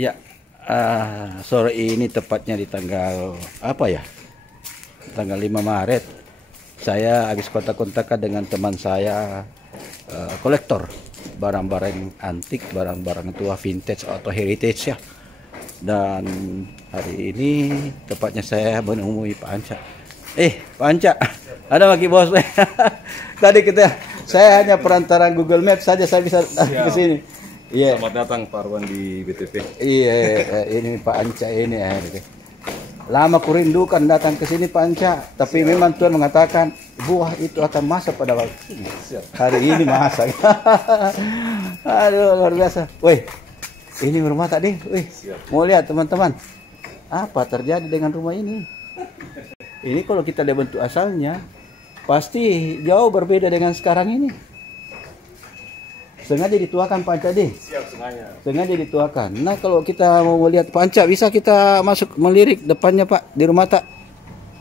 Ya, sore ini tepatnya di tanggal apa ya? Tanggal 5 Maret. Saya habis kontak-kontakan dengan teman saya, kolektor barang-barang antik, barang-barang tua vintage atau heritage ya. Dan hari ini tepatnya saya menemui Pak Anca. Pak Anca, ada Maki Bos. Tadi saya hanya perantara Google Maps saja saya bisa ke sini. Iya. Selamat datang Pak Arwan di BTP. Iya, ini Pak Anca ini. Lama kurindukan datang ke sini Pak Anca, tapi memang Tuhan mengatakan buah itu akan masak pada waktu ini. Hari ini masak. Aduh, luar biasa. Woi, ini rumah tadi. Wih, mau lihat teman-teman, apa terjadi dengan rumah ini? Ini kalau kita lihat bentuk asalnya, pasti jauh berbeda dengan sekarang ini. Sengaja dituakan Pak Anca deh. Siap, sengaja dituakan. Nah, kalau kita mau melihat Pak Anca, bisa kita masuk melirik depannya Pak, di rumah tak.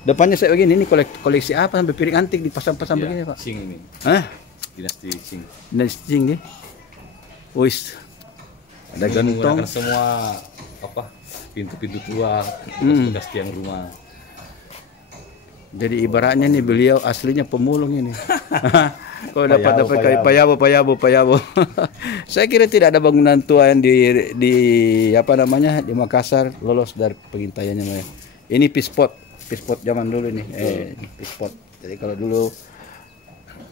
Depannya saya begini, ini koleksi apa sampai piring antik dipasang-pasang begini Pak. Sing ini. Hah? Dinasti Sing. Dinasti Sing nih. Wis. Ada Ini gentong. menggunakan semua pintu-pintu tua, bekas tiang rumah. Jadi ibaratnya nih beliau aslinya pemulung ini. Kalau dapat kayak payabo. Saya kira tidak ada bangunan tua yang di apa namanya di Makassar lolos dari pengintaiannya. Ini pispot zaman dulu nih. Pispot. Jadi kalau dulu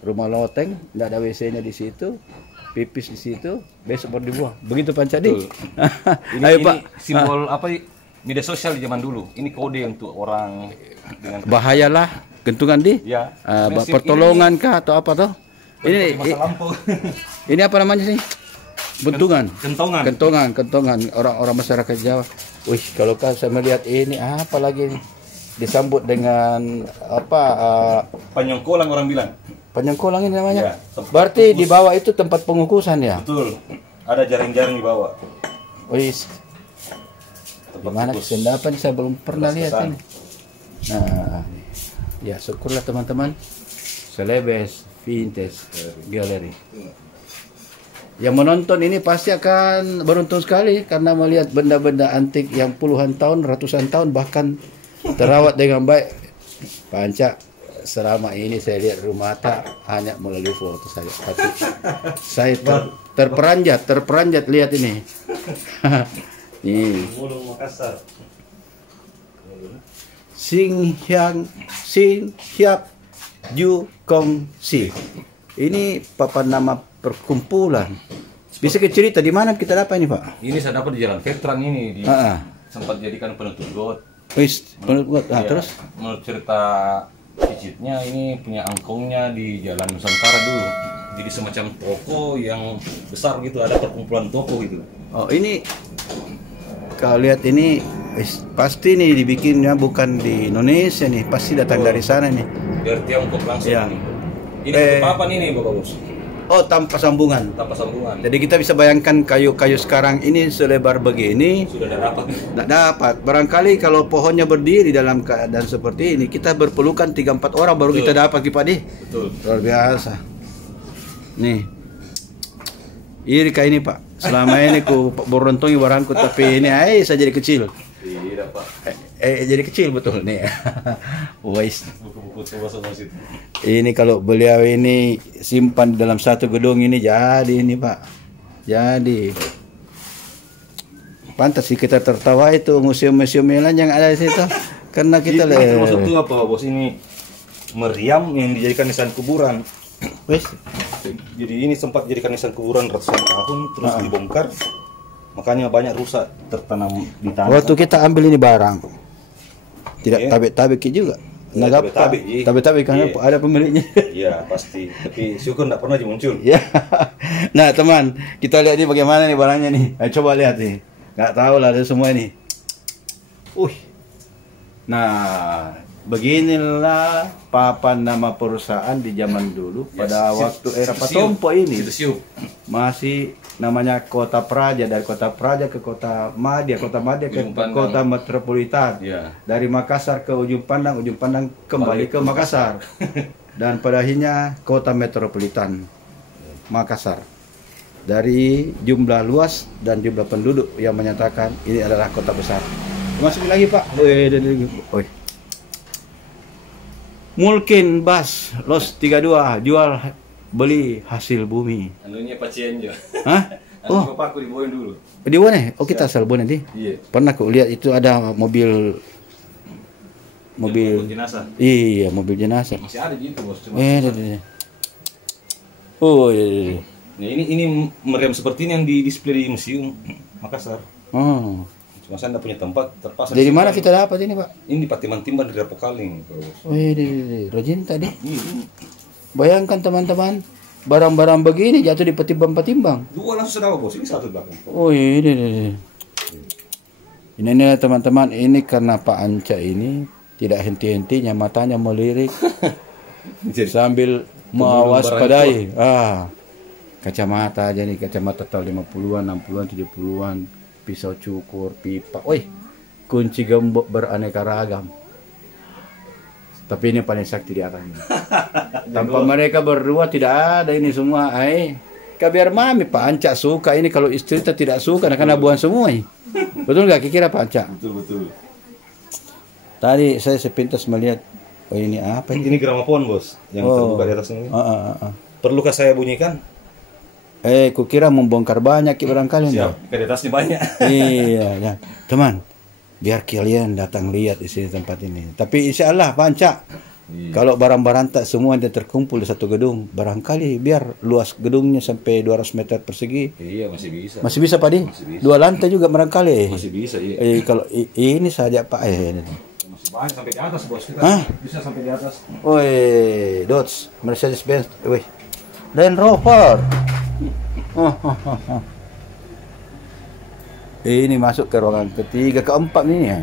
rumah loteng tidak ada WC-nya di situ, pipis di situ, besok baru dibuang. Begitu Pak Anca. Ini Pak, simbol apa media sosial di zaman dulu. Ini kode untuk orang dengan bahayalah gentungan di ya, pertolongan kah atau apa toh? Ini apa namanya sih? Bentungan. Kentongan orang-orang masyarakat Jawa. Wih, kalau saya melihat ini apa lagi nih? Disambut dengan apa? Penyongkolang orang bilang. Penyongkolang ini namanya. Ya, berarti di bawah itu tempat pengukusan ya? Betul. Ada jaring-jaring di bawah. Wih. Gimana kesendapan saya belum pernah lihat ini. Nah, ya syukurlah teman-teman. Celebes Vintage Gallery. Yang menonton ini pasti akan beruntung sekali karena melihat benda-benda antik yang puluhan tahun, ratusan tahun bahkan terawat dengan baik. Pak Anca, selama ini saya lihat rumah tak hanya melalui foto saja, tapi saya terperanjat lihat ini. Nih. Sing Hiap Ju Kong Si. Ini papan nama perkumpulan. Bisa cerita di mana kita dapat ini Pak? Ini saya dapat di Jalan Veteran ini. Sempat jadikan penutup got. Penutup got. Terus? Menurut cerita cicitnya ini punya angkongnya di Jalan Nusantara dulu. Jadi semacam toko yang besar gitu, ada perkumpulan toko gitu. Oh ini kalau lihat ini pasti nih dibikinnya bukan di Indonesia nih, pasti datang dari sana nih. Dari Tiongkok langsung ya. Ini papan ini Bapak Bos. Oh, tanpa sambungan. Jadi kita bisa bayangkan kayu-kayu sekarang ini selebar begini. Sudah dapat. Tidak dapat. Barangkali kalau pohonnya berdiri dalam keadaan seperti ini, kita berpelukan 3-4 orang baru kita dapat Kipadi. Betul. Luar biasa. Nih. Iri kayak ini Pak. Selama ini ku berontongi barangku, tapi ini saya jadi kecil. Iya Pak. Jadi kecil betul nih. Wais. Buku-buku tua semua situ. Ini kalau beliau ini simpan dalam satu gedung ini jadi ini Pak. Jadi pantas sih kita tertawa itu museum-museum lain yang ada di situ. Karena kita lihat termasuk tua Pak Bos, ini meriam yang dijadikan nisan kuburan. Wes. Jadi ini sempat dijadikan nisan kuburan ratusan tahun terus dibongkar. Makanya banyak rusak tertanam di tanah. Waktu kita ambil ini barang, tidak tabik-tabik juga. Tabik-tabik karena ada pemiliknya. Iya pasti. Tapi syukur tidak pernah muncul. Ya. Nah teman, kita lihat ini bagaimana nih barangnya nih. Ayo coba lihat nih. Nggak tahu lah ada semua ini. Nah, beginilah papan nama perusahaan di zaman dulu pada waktu era Patompo ini. Masih namanya Kota Praja, dari Kota Praja ke Kota Madya ke Kota Metropolitan. Dari Makassar ke Ujung Pandang kembali ke Makassar. Dan pada akhirnya Kota Metropolitan Makassar. dari jumlah luas dan jumlah penduduk yang menyatakan ini adalah kota besar. Masukin lagi Pak. Oi. Mungkin Bas Los 32 jual beli hasil bumi. Anunya pasien juga. Hah? Oh, bapakku di Boyong dulu. Di mana? Oh, kita asal Boyong nanti. Iya. Pernah aku lihat itu ada mobil jenazah. Iya, mobil jenazah. Masih ada gitu, Bos. Cuma Oh, iya. Nah, ini meriam seperti ini yang di display di museum Makassar. Oh. Cuma saya tidak punya tempat terpasang. Dari mana kita dapat ini, Pak? Ini di Patiman Timban di Rapokaling, Bos. Oh, iya. Rajin tadi. Bayangkan teman-teman, barang-barang begini jatuh di petimbang-petimbang. Dua langsung sudah, Bos. Ini satu belakang. Oh, iya. Ini teman-teman, ini karena Pak Anca ini tidak henti-hentinya matanya melirik sambil mewaspadai. Kacamata aja nih, kacamata tahun 50-an, 60-an, 70-an, pisau cukur, pipa. Kunci gembok beraneka ragam. Tapi ini paling sakti di atasnya. Tanpa mereka berdua tidak ada ini semua. Biar mami Pak Anca suka ini, kalau istri kita tidak suka karena buang semua. Betul nggak kira Pak Anca? Betul. Tadi saya sepintas melihat, ini apa ini? Ini gramofon, Bos, yang terbuka di atas ini. Perlukah saya bunyikan? Kukira membongkar banyak barangkali. Siap, di atasnya banyak. Iya, ya. Teman, biar kalian datang lihat di sini tempat ini. Tapi insya Allah Pak Anca, kalau barang-barang tak semua yang terkumpul di satu gedung, barangkali biar luas gedungnya sampai 200 meter persegi. Iya, masih bisa. Masih bisa Pak Di? 2 lantai juga barangkali. Masih bisa, iya. Kalau ini saja Pak. Masih banyak sampai di atas, Bos. Kita bisa sampai di atas. Dodge, Mercedes-Benz, Land Rover. Ini masuk ke ruangan ketiga, keempat ini ya.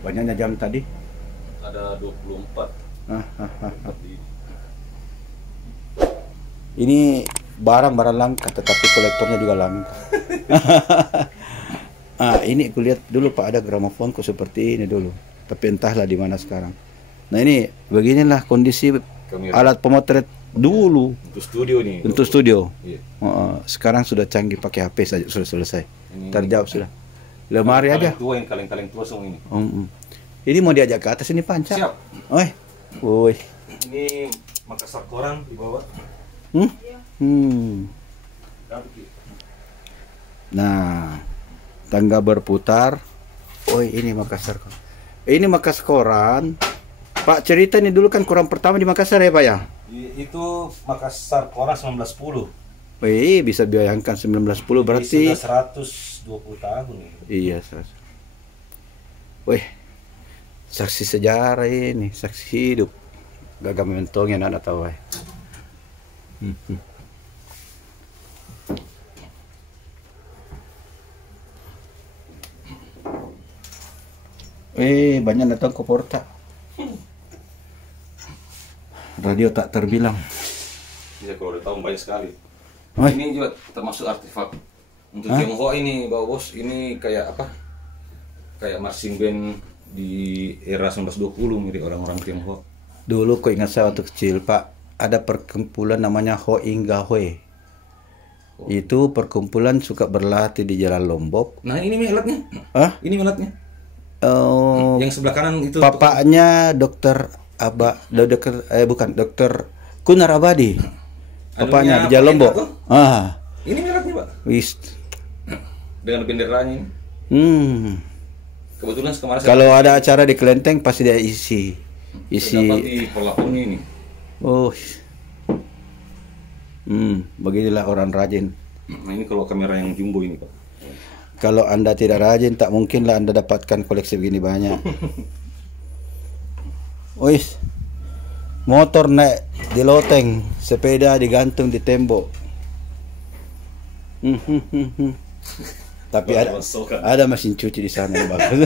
Banyaknya jam tadi? Ada 24. Ini barang-barang langka, tetapi kolektornya juga langka. Ini aku lihat dulu Pak, ada gramofon kok seperti ini dulu. Tapi entahlah di mana sekarang. Nah ini beginilah kondisi alat pemotret dulu. Untuk studio nih. Untuk studio. Iya. Sekarang sudah canggih pakai HP saja, sudah selesai. Terjawab sudah. Lemari aja. Kaleng-kaleng tua semua ini. Ini mau diajak ke atas ini Pak Anca. Siap. Ini Makassar koran di bawah. Nah, tangga berputar. Ini Makassar. Ini Makassar koran. Pak, cerita ini dulu kan koran pertama di Makassar ya Pak ya? Itu Makassar koran 1910. Bisa bayangkan 1910 berarti sudah 120 tahun ya. Iya, saksi sejarah ini, saksi hidup. Gagah mentongnya anak tahu. Banyak datang ke Porta. Radio tak terbilang. Iya, kalau udah tahun banyak sekali. Ini juga termasuk artefak untuk Tionghoa ini, Bos. Ini kayak apa? Kayak marching band di era 1920 mirip orang-orang Tionghoa. Dulu kok ingat saya waktu kecil, Pak, ada perkumpulan namanya Ho Ingga Hoe. Itu perkumpulan suka berlatih di Jalan Lombok. Nah, ini alatnya. Ini alatnya. Yang sebelah kanan itu. Bapaknya dokter dokter Kunar Abadi. Bapaknya di Jalan Lombok. Ini alatnya, Pak. Wis. Dengan benderanya ini. Kebetulan kemarin kalau ada acara di Kelenteng pasti dia isi di pelapornya ini. Beginilah orang rajin. Nah, ini kalau kamera yang jumbo ini, Pak. Kalau Anda tidak rajin, tak mungkinlah Anda dapatkan koleksi begini banyak. Motor naik di loteng, sepeda digantung di tembok. Tapi ada mesin cuci di sana yang bagus.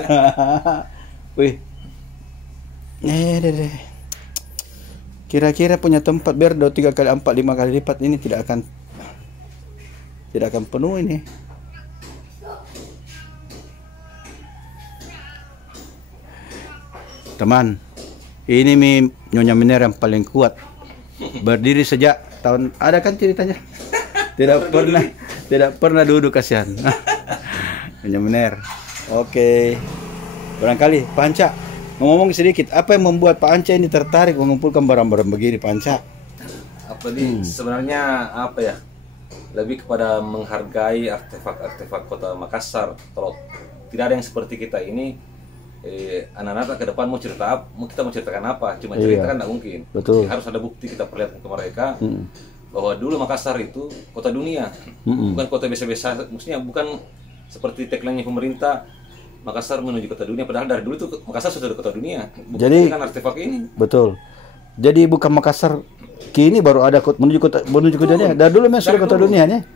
Kira-kira punya tempat biar 2, 3 kali 4, 5 kali lipat ini tidak akan penuh ini. teman, ini Nyonya Miner yang paling kuat. Berdiri sejak tahun, ada kan ceritanya? Tidak pernah duduk, kasihan. Nyonya Miner. Oke. Barangkali Panca ngomong sedikit, apa yang membuat Pak Anca ini tertarik mengumpulkan barang-barang begini, Pak Anca? Apa nih? Sebenarnya apa ya? Lebih kepada menghargai artefak-artefak kota Makassar. Kalau tidak ada yang seperti kita ini, anak-anak ke depan mau kita mau ceritakan apa? Cuma cerita kan tidak mungkin. Betul. Harus ada bukti kita perlihatkan ke mereka bahwa dulu Makassar itu kota dunia, bukan kota biasa-biasa. Maksudnya bukan seperti tagline-nya pemerintah Makassar menuju kota dunia, padahal dari dulu tuh Makassar sudah ada kota dunia. Jadi kan artefak ini. Betul. Jadi bukan Makassar kini baru ada menuju kota dunia. Dari dulu memang sudah kota dunia nya.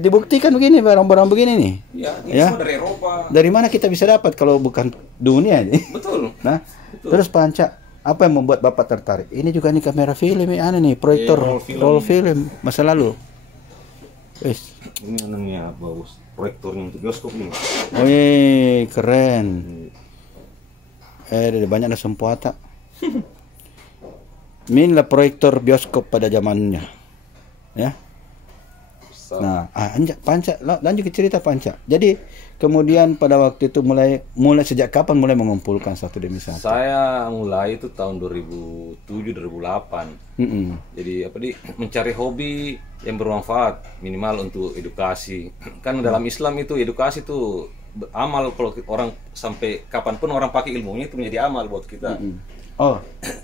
Dibuktikan begini barang-barang begini nih. Ya, ini semua dari Eropa. Dari mana kita bisa dapat kalau bukan dunia ini? Betul. Nah, terus Pak Anca, apa yang membuat Bapak tertarik? Ini juga nih kamera film nih, proyektor roll film masa lalu. Ini anehnya bagus. Proyektornya untuk bioskop nih. Keren. Ada banyak ada sempuata. Inilah proyektor bioskop pada zamannya. Ya. Nah, Panca, lanjut ke cerita Panca. Jadi kemudian pada waktu itu mulai sejak kapan mulai mengumpulkan satu demi satu? Saya mulai itu tahun 2007-2008. Jadi mencari hobi yang bermanfaat, minimal untuk edukasi. Kan dalam Islam itu edukasi itu amal, kalau orang sampai kapanpun orang pakai ilmunya itu menjadi amal buat kita.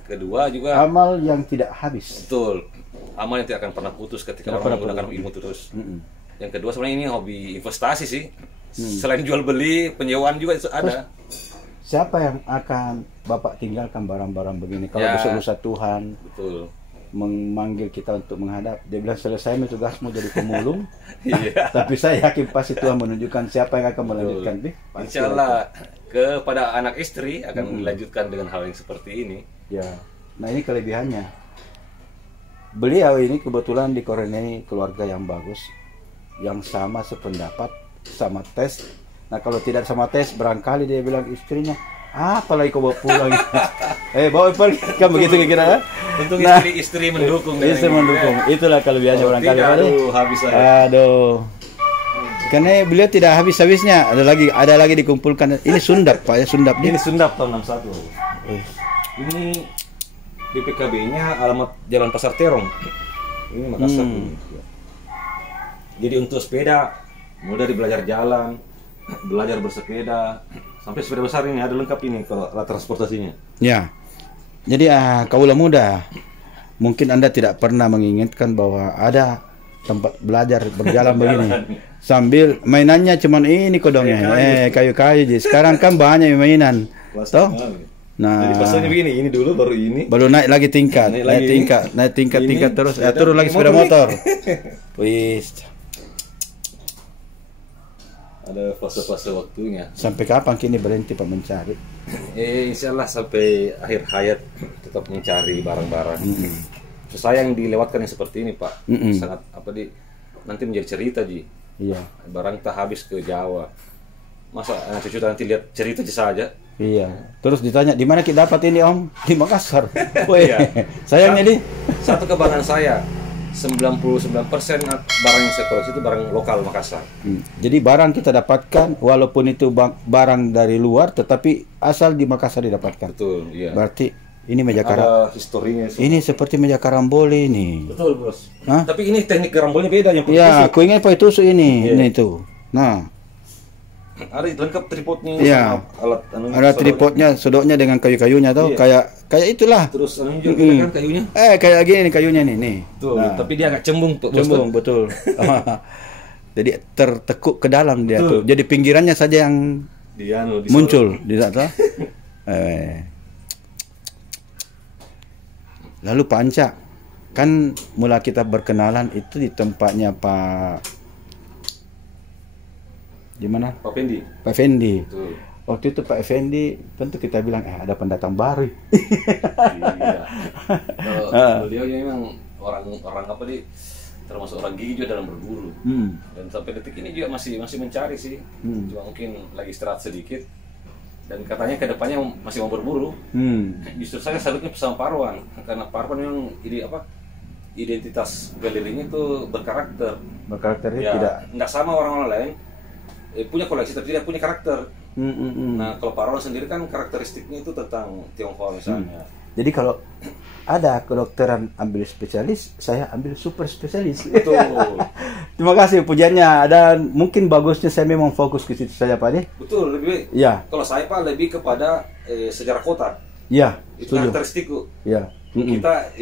Kedua juga amal yang tidak habis. Betul. Amal yang tidak akan pernah putus ketika orang menggunakan ilmu terus. Yang kedua sebenarnya ini hobi investasi sih. Selain jual beli, penyewaan juga itu ada. Siapa yang akan Bapak tinggalkan barang-barang begini? Kalau besok lusa Tuhan memanggil kita untuk menghadap, dia bilang selesai tugasmu jadi pemulung. Tapi saya yakin pasti Tuhan menunjukkan siapa yang akan melanjutkan. Insya Allah kepada anak istri akan dilanjutkan dengan hal yang seperti ini. Ya, nah ini kelebihannya. Beliau ini kebetulan dikorenai keluarga yang bagus, yang sama sependapat, sama tes. Nah kalau tidak sama tes, barangkali dia bilang istrinya, apalagi kau bawa pulang. Bawa pergi, kan begitu kira-kira kan? Untuk istri mendukung. Istri mendukung, itulah kelebihannya barangkali. Aduh. Karena beliau tidak habis-habisnya, ada lagi dikumpulkan. Ini sundap Pak ya, sundap. Ini sundap tahun 61. Ini BPKB-nya alamat Jalan Pasar Terong. Ini Makassar. Jadi untuk sepeda mudah belajar jalan, belajar bersepeda, sampai sepeda besar ini ada lengkap ini kalau alat transportasinya. Ya. Jadi kaulah muda. Mungkin Anda tidak pernah mengingatkan bahwa ada tempat belajar berjalan begini. Sambil mainannya cuman ini kodongnya. Kayu-kayu. Sekarang kan banyak mainan. Toh? Nah, jadi pasarnya begini, ini dulu baru ini. Baru naik lagi tingkat, naik tingkat terus. Turun lagi sepeda motor. Wis. Ada fase-fase waktunya. Sampai kapan kini berhenti Pak mencari? Insya Allah sampai akhir hayat tetap mencari barang-barang. Sayang dilewatkan yang seperti ini Pak. Sangat nanti menjadi cerita Ji. Iya. Barang tak habis ke Jawa. Masa anak cucu nanti lihat cerita saja. Iya. Terus ditanya di mana kita dapat ini Om? Di Makassar. Sayangnya nih. Satu kebanggaan saya, 99% barang yang saya koleksi itu barang lokal Makassar. Jadi barang kita dapatkan walaupun itu barang dari luar, tetapi asal di Makassar didapatkan. Betul. Iya. Berarti ini meja ada historinya. Ini seperti meja karambole ini. Betul Bos. Tapi ini teknik karambolnya beda yang. Ya, aku ingin pakai tusuk ini. Ini itu. Nah. Ada lengkap tripodnya, sama alat ada tripodnya, sodoknya dengan kayu-kayunya tuh, kayak itulah. Terus juga kan kayunya. Kayak gini nih kayunya nih. Tuh, tapi dia agak cembung, betul. Jadi tertekuk ke dalam dia tuh. Jadi pinggirannya saja yang muncul, tidak tahu. Lalu Panca, kan mula kita berkenalan itu di tempatnya di mana? Pak Fendi. Pak Fendi. Betul. Waktu itu Pak Fendi tentu kita bilang ada pendatang baru. Iya. Beliau memang orang termasuk orang gigi juga dalam berburu. Dan sampai detik ini juga masih mencari sih. Cuma mungkin lagi istirahat sedikit. Dan katanya kedepannya masih mau berburu. Justru saya salutnya sama Parwan, karena Parwan memang identitas galerinya itu berkarakter. Berkarakternya Ya, tidak sama orang-orang lain. Punya koleksi tapi tidak punya karakter. Nah, kalau Parwan sendiri kan karakteristiknya itu tentang Tionghoa misalnya. Jadi kalau ada kedokteran ambil spesialis, saya ambil super spesialis. Betul. Terima kasih pujiannya. Dan mungkin bagusnya saya memang fokus ke situ saja Pak nih. Betul, lebih. Ya. Kalau saya Pak lebih kepada sejarah kota. Ya. Itu karakteristikku. Ya. Kita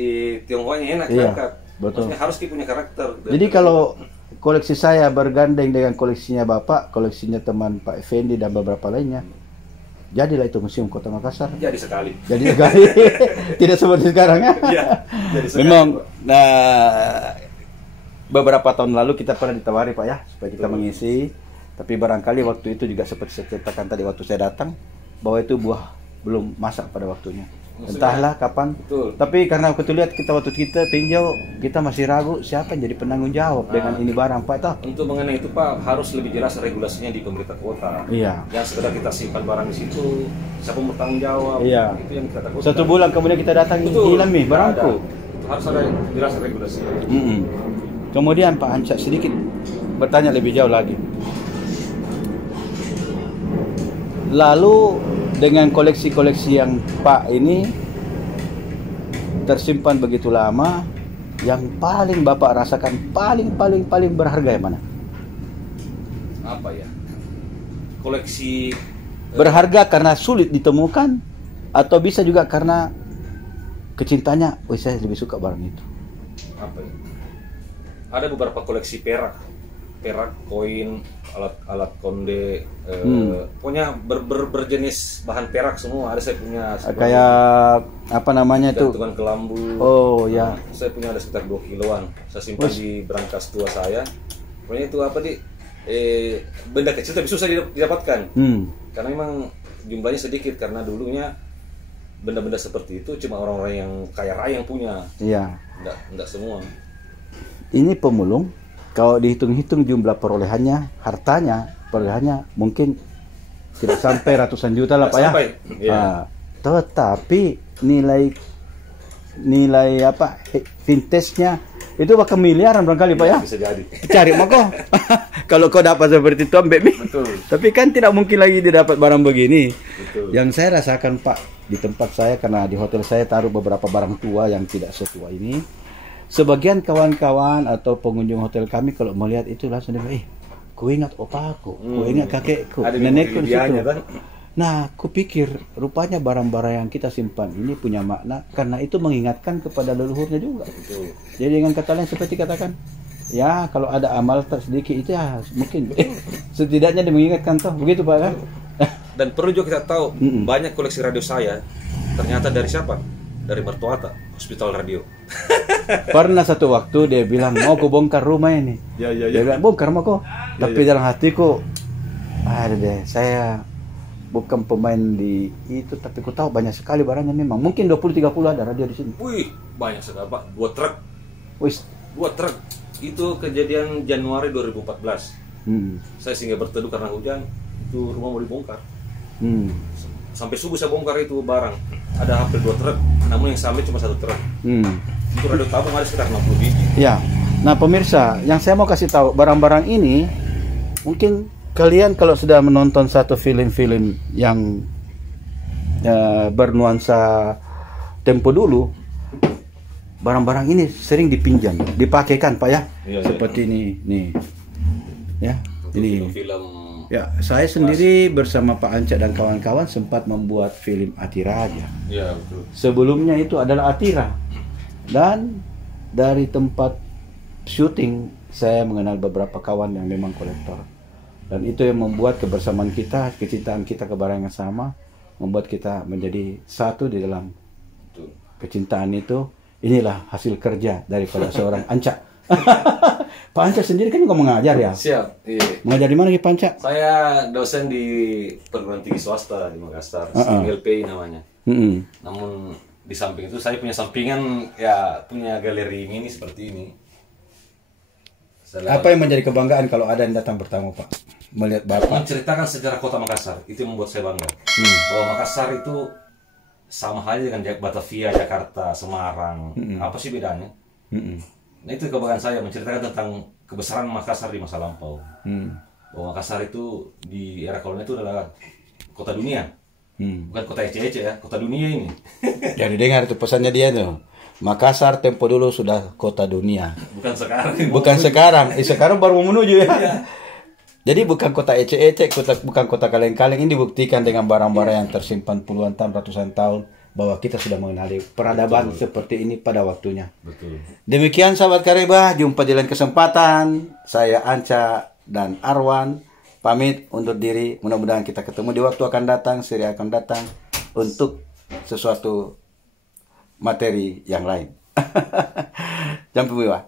Tionghoanya enak diangkat. Betul. Maksudnya harus punya karakter. Jadi kalau koleksi saya bergandeng dengan koleksinya Bapak, koleksinya teman Pak Effendi dan beberapa lainnya, jadilah itu Museum Kota Makassar. Jadi sekali. Tidak seperti sekarang ya. Iya. Jadi sekali. Memang beberapa tahun lalu kita pernah ditawari Pak ya supaya kita mengisi, tapi barangkali waktu itu juga seperti saya ceritakan tadi waktu saya datang bahwa itu buah belum masak pada waktunya. Entahlah kapan. Betul. Tapi karena waktu lihat waktu kita tinjau, kita masih ragu siapa yang jadi penanggung jawab dengan ini barang Pak toh. Untuk mengenai itu Pak harus lebih jelas regulasinya di pemerintah kota. Iya. Yang sekedar kita simpan barang di situ, siapa yang bertanggung jawab? Iya. Itu yang kita takutkan. 1 bulan kemudian kita datang hilang nih barangku. Harus ada jelas regulasinya. Kemudian Pak Ancak sedikit bertanya lebih jauh lagi. Lalu dengan koleksi-koleksi yang Pak ini tersimpan begitu lama, yang paling Bapak rasakan paling berharga yang mana? Apa ya? Koleksi berharga karena sulit ditemukan atau bisa juga karena kecintanya, saya lebih suka barang itu. Apa ya? Ada beberapa koleksi perak, koin, alat konde, pokoknya berjenis bahan perak semua. Ada saya punya kayak apa namanya itu? gantungan kelambu. Oh ya. Saya punya ada sekitar 2 kiloan. Saya simpan di berangkas tua saya. Pokoknya itu apa benda kecil tapi susah didapatkan. Karena memang jumlahnya sedikit karena dulunya benda-benda seperti itu cuma orang-orang yang kaya raya yang punya. Iya. Enggak semua. Ini pemulung. Kalau dihitung-hitung jumlah perolehannya, perolehannya mungkin tidak sampai ratusan juta lah Pak ya. Ya. Tetapi nilai vintage-nya itu bakal miliaran barangkali Pak ya. Bisa jadi. Cari kok. Kalau kau dapat seperti itu ambek. Betul. Tapi kan tidak mungkin lagi didapat barang begini. Betul. Yang saya rasakan Pak di tempat saya, karena di hotel saya taruh beberapa barang tua yang tidak setua ini. Sebagian kawan-kawan atau pengunjung hotel kami kalau melihat itu langsung dia, ku ingat opaku, ku ingat kakekku, nenekku di situ. Kan? Nah, ku pikir rupanya barang-barang yang kita simpan ini punya makna karena itu mengingatkan kepada leluhurnya juga. Betul. Jadi dengan kata lain seperti katakan, ya kalau ada amal sedikit itu ya mungkin setidaknya dia mengingatkan toh, begitu Pak kan? Dan perlu juga kita tahu banyak koleksi radio saya ternyata dari siapa? Dari Mertuata, Hospital Radio. Pernah satu waktu dia bilang mau ku bongkar rumah ini. Ya. Dia bilang bongkar mau kok. Tapi dalam hatiku, ada deh, saya bukan pemain di itu, tapi ku tahu banyak sekali barangnya memang. Mungkin 20-30 ada radio di sini. Wih, banyak sekali Pak. 2 truk. Wis. 2 truk. Itu kejadian Januari 2014. Saya singgah berteduh karena hujan. Itu rumah mau dibongkar. Sampai subuh saya bongkar itu barang. Ada hampir 2 truk, namun yang sampai cuma 1 truk. Itu radio tabung ada sekitar 60 biji. Ya. Nah pemirsa, yang saya mau kasih tahu barang-barang ini mungkin kalian kalau sudah menonton satu film-film yang bernuansa tempo dulu, barang-barang ini sering dipinjam, dipakaikan Pak ya. Seperti ini, nih. Ya, ini. Film. Ya, saya sendiri bersama Pak Ancak dan kawan-kawan sempat membuat film Atira aja. Ya, betul. Sebelumnya itu adalah Atira. Dan dari tempat syuting saya mengenal beberapa kawan yang memang kolektor. Dan itu yang membuat kebersamaan kita, kecintaan kita ke barang yang sama, membuat kita menjadi satu di dalam kecintaan itu. Inilah hasil kerja daripada seorang Ancak. Pak Ancak sendiri kan juga mengajar ya? Siap. Iya. Mengajar di mana Pak Ancak? Saya dosen di perguruan tinggi swasta di Makassar, LPI namanya. Namun di samping itu saya punya sampingan ya punya galeri mini seperti ini. Apa yang menjadi kebanggaan kalau ada yang datang bertamu Pak? melihat Bapak menceritakan sejarah kota Makassar. Itu yang membuat saya bangga. Bahwa Makassar itu sama halnya dengan Batavia, Jakarta, Semarang. Apa sih bedanya? Nah itu kebanggaan saya, menceritakan tentang kebesaran Makassar di masa lampau. Bahwa Makassar itu di era kolonial itu adalah kota dunia. Bukan kota ece-ece ya, kota dunia ini. Jadi dengar itu pesannya dia tuh. Makassar tempo dulu sudah kota dunia. Bukan sekarang. Bukan sekarang. Sekarang baru mau menuju ya. Iya. Jadi bukan kota ece-ece, bukan kota kaleng-kaleng. Ini dibuktikan dengan barang-barang yang tersimpan puluhan tahun, ratusan tahun, bahwa kita sudah mengenali peradaban seperti ini pada waktunya. Betul. Demikian sahabat Kareba, jumpa di lain kesempatan. Saya Anca dan Arwan pamit undur diri. Mudah-mudahan kita ketemu di waktu akan datang, seri akan datang untuk sesuatu materi yang lain. Jampi Wiwa.